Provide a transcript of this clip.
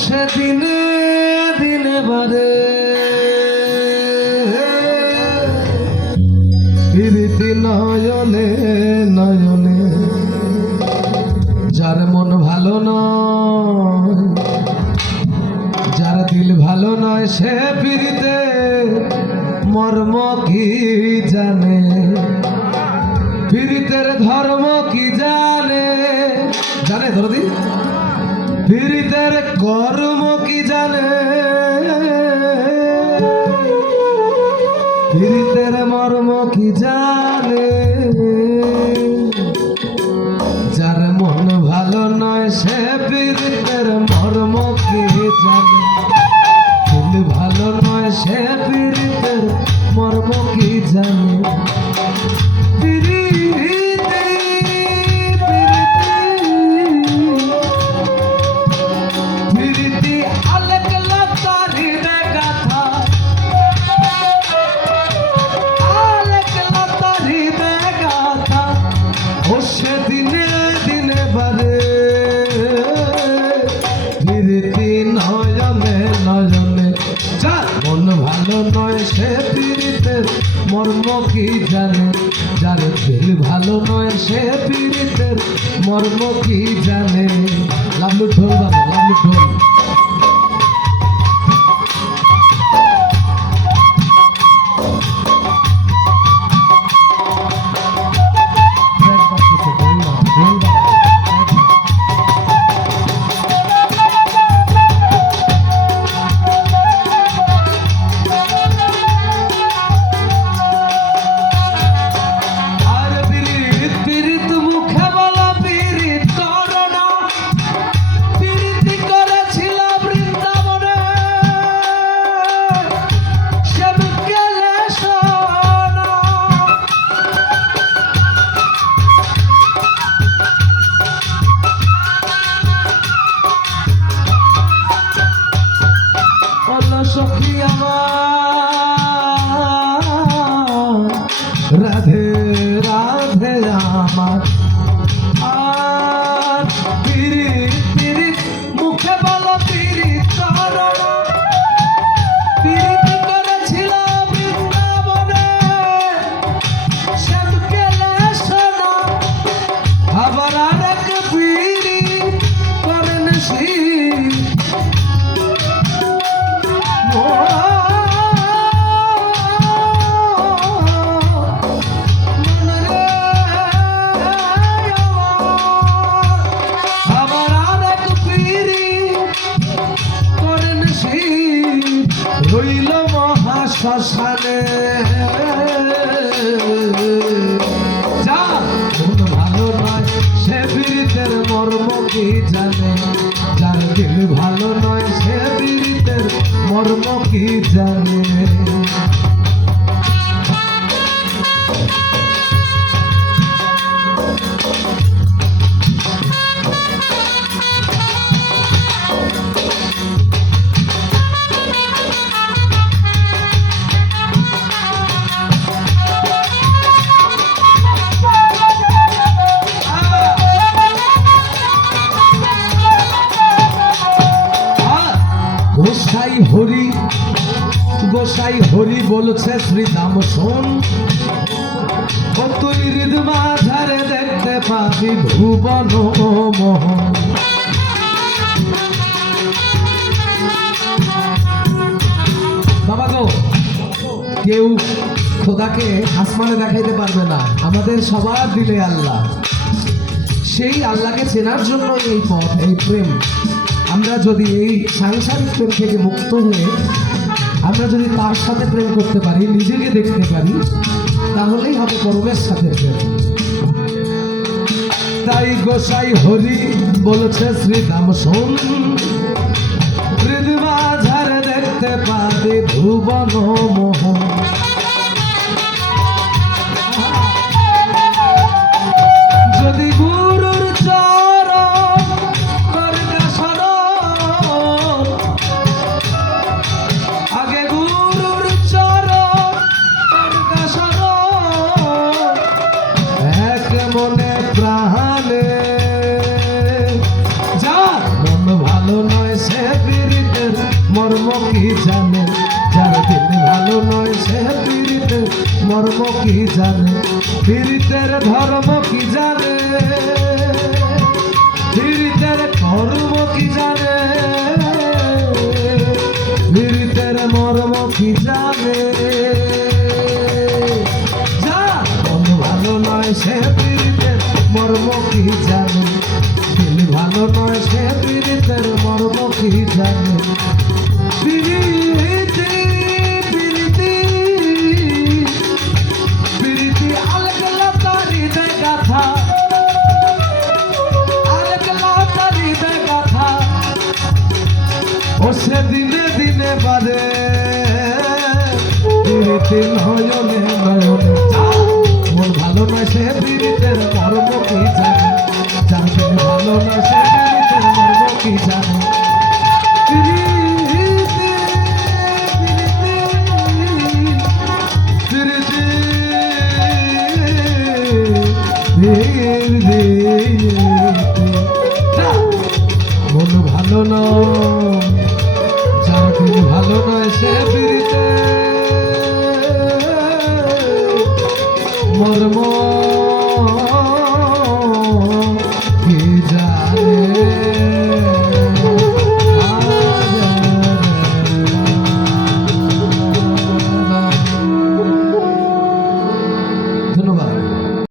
সে দিনে দিনে বারে প্রীতি নয়নে নয়নে যার মন ভালো নয় যার দিল ভালো নয় সে প্রীতে মর্ম কি জানে প্রীতের ধর্ম কি জানে জানে ধরদি প্রীতের কর্ম কি জানে প্রীতের মর্ম কি জানে যার মন ভালো নয় সে প্রীতের মর্ম কি জানে দিল ভালো নয় সে প্রীতের মর্ম কি জানে ভালো নয় সে প্রীতের মর্ম কি জানে যার দিল ভালো নয় সে প্রীতের মর্ম কি জানে লাভলু ঢোল বাবা লাভলু ঢোল সখী আমার রাধে রাধে আমার আর পীড়িত পীড়িত মুখে বলো পীড়িত পীড়িত করেছিল বৃন্দাবনে শ্যামকে শোনা আবার আরেক পীড়িত করেন শিব রইল মহাশ্মশানে যা মন ভালো নয় সে প্রীতের মর্ম কি জানে যার দিল ভালো নয় সে প্রীতের মর্ম কি জানে গোসাই হরি বলছে শ্রীরাম শোন ও তুই হৃদমাঝারে দেখতে পাবি ভুবন মোহন বাবা গো কেউ খোদাকে আসমানে দেখাইতে পারবে না আমাদের সবার দিলে আল্লাহ সেই আল্লাহকে চেনার জন্য এই পথ এই প্রেম আমরা যদি এই সাংসারিক প্রেম থেকে মুক্ত হয়ে আমরা যদি তার সাথে প্রেম করতে পারি নিজেকে দেখতে পারি তাহলেই হবে পরমের সাথে প্রেম তাই গোসাই হরি বলছে শ্রীরাম শোন হৃদমাঝারে দেখতে পাবে ভুবন মোহন যদি গুরুর চরণ কি জানে, যার দিন ভালো নয় সে পীড়িতের মর্ম কি জানে, পীড়িতের ধর্ম কি জানে, পীড়িতের কর্ম কি জানে, পীড়িতের মর্ম কি জানে। যার মন ভালো নয় সে পীড়িতের মর্ম কি জানে, দিল ভালো নয় সে পীড়িতের মর্ম কি জানে। প্রীতি প্রীতি প্রীতি আলগলা তারি দে গাথা, আলগলা তারি দে গাথা, ও সে দিনে দিনে বাদে প্রীতি নয়নে নয়নে। মন ভালো নয় সে পীড়িতের মর্ম কি জানে, যার দিন ভালো নয় সে পীড়িতের মর্ম কি জানে। মন ভালো নয়, যার দিন ভালো নয় সে পীড়িতে মর্ম